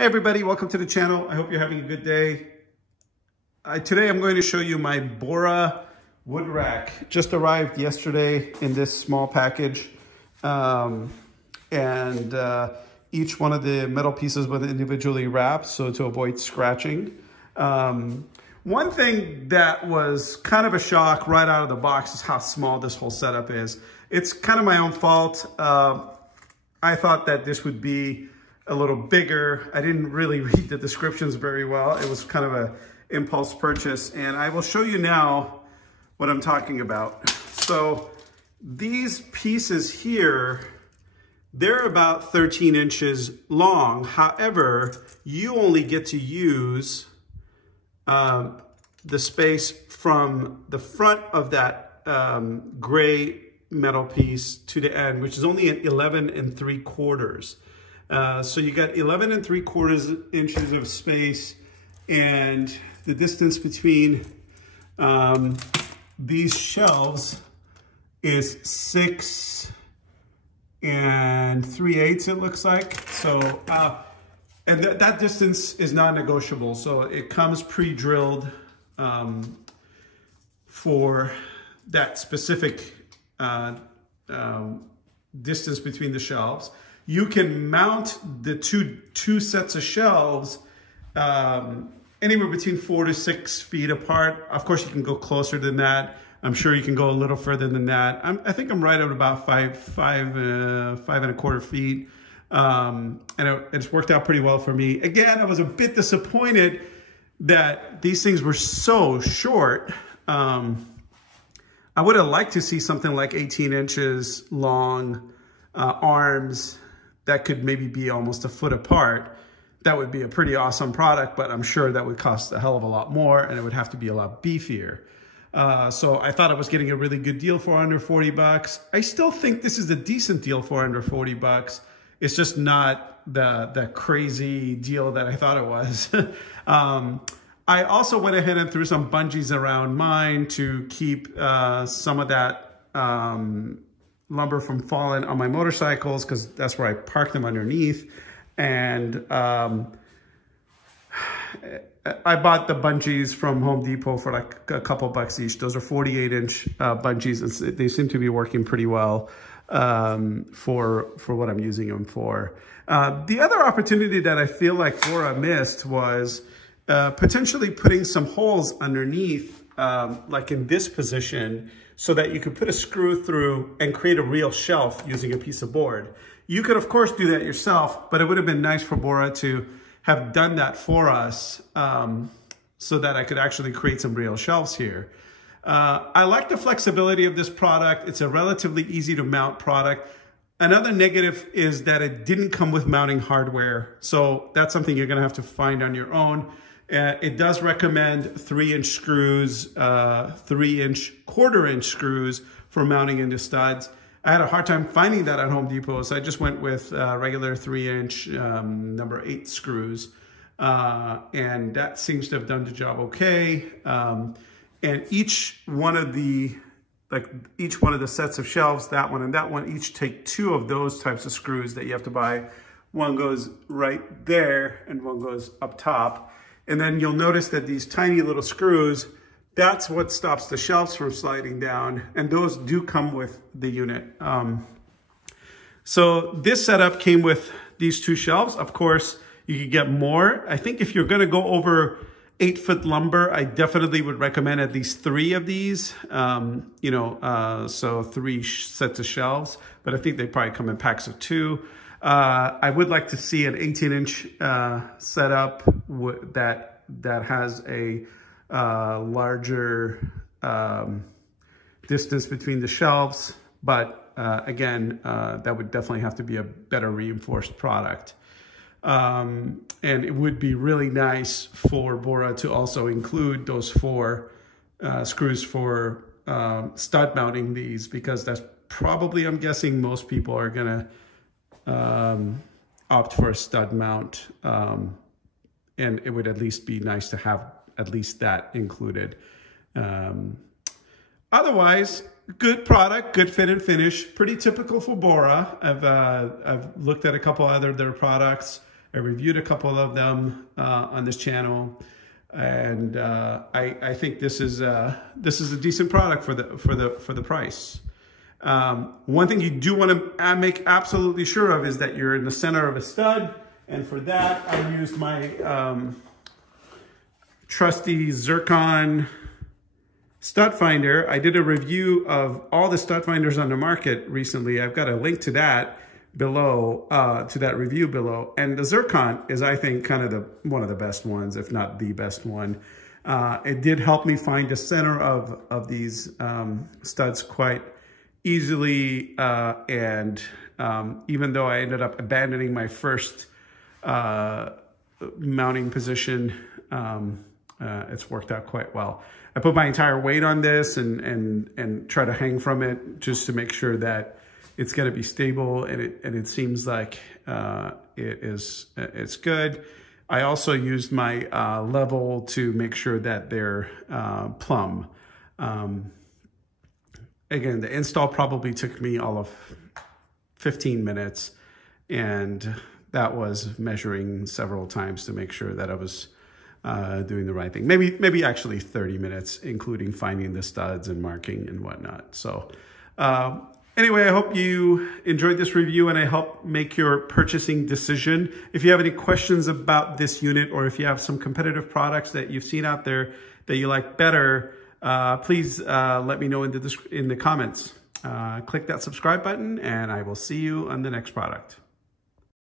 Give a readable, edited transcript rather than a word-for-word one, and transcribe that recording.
Hey everybody, welcome to the channel. I hope you're having a good day. Today I'm going to show you my Bora Wood Rack. Just arrived yesterday in this small package. Each one of the metal pieces was individually wrapped so to avoid scratching. One thing that was kind of a shock right out of the box is how small this whole setup is. It's kind of my own fault. I thought that this would be a little bigger. I didn't really read the descriptions very well. It was kind of an impulse purchase, and I will show you now what I'm talking about. So these pieces here, they're about 13 inches long. However, you only get to use the space from the front of that gray metal piece to the end, which is only at 11 3/4. So you got 11 3/4 inches of space, and the distance between these shelves is 6 3/8, it looks like. So, and that distance is non-negotiable. So it comes pre-drilled for that specific distance between the shelves. You can mount the two sets of shelves anywhere between 4 to 6 feet apart. Of course, you can go closer than that. I'm sure you can go a little further than that. I think I'm right at about 5 1/4 feet. And it's worked out pretty well for me. Again, I was a bit disappointed that these things were so short. I would have liked to see something like 18 inches long arms that could maybe be almost a foot apart. That would be a pretty awesome product, but I'm sure that would cost a hell of a lot more, and it would have to be a lot beefier. So I thought I was getting a really good deal for under 40 bucks. I still think this is a decent deal for under 40 bucks. It's just not the crazy deal that I thought it was. I also went ahead and threw some bungees around mine to keep some of that lumber from falling on my motorcycles, because that's where I park them underneath. And I bought the bungees from Home Depot for like a couple bucks each. Those are 48-inch bungees. They seem to be working pretty well for what I'm using them for. The other opportunity that I feel like Bora missed was potentially putting some holes underneath, like in this position, so that you could put a screw through and create a real shelf using a piece of board. You could, of course, do that yourself, but it would have been nice for Bora to have done that for us so that I could actually create some real shelves here. I like the flexibility of this product. It's a relatively easy to mount product. Another negative is that it didn't come with mounting hardware. So that's something you're gonna have to find on your own. It does recommend 3-inch screws, 3-inch, 1/4-inch screws for mounting into studs. I had a hard time finding that at Home Depot, so I just went with regular 3-inch number 8 screws. And that seems to have done the job okay. And each one of the sets of shelves, that one and that one, each take 2 of those types of screws that you have to buy. One goes right there and one goes up top. And then you'll notice that these tiny little screws, that's what stops the shelves from sliding down. And those do come with the unit. So this setup came with these 2 shelves. Of course, you could get more. I think if you're gonna go over 8-foot lumber, I definitely would recommend at least 3 of these, so 3 sets of shelves, but I think they probably come in packs of 2. I would like to see an 18-inch setup that has a larger distance between the shelves, but again, that would definitely have to be a better reinforced product. And it would be really nice for Bora to also include those 4 screws for stud mounting these, because that's probably, I'm guessing, most people are gonna opt for a stud mount, and it would at least be nice to have at least that included. Otherwise, good product, good fit and finish, pretty typical for Bora. I've looked at a couple other their products. I reviewed a couple of them on this channel, and I think this is a decent product for the price. One thing you do want to make absolutely sure of is that you're in the center of a stud, and for that I used my trusty Zircon stud finder. I did a review of all the stud finders on the market recently. I've got a link to that below, to that review below. And the Zircon is, I think, kind of one of the best ones, if not the best one. It did help me find the center of these studs quite easily. And even though I ended up abandoning my first mounting position, it's worked out quite well. I put my entire weight on this and try to hang from it just to make sure that it's going to be stable, and it seems like it's good. I also used my level to make sure that they're plumb. Again, the install probably took me all of 15 minutes, and that was measuring several times to make sure that I was doing the right thing. Maybe actually 30 minutes, including finding the studs and marking and whatnot. So anyway, I hope you enjoyed this review and I helped make your purchasing decision. If you have any questions about this unit, or if you have some competitive products that you've seen out there that you like better, please let me know in the comments. Click that subscribe button, and I will see you on the next product.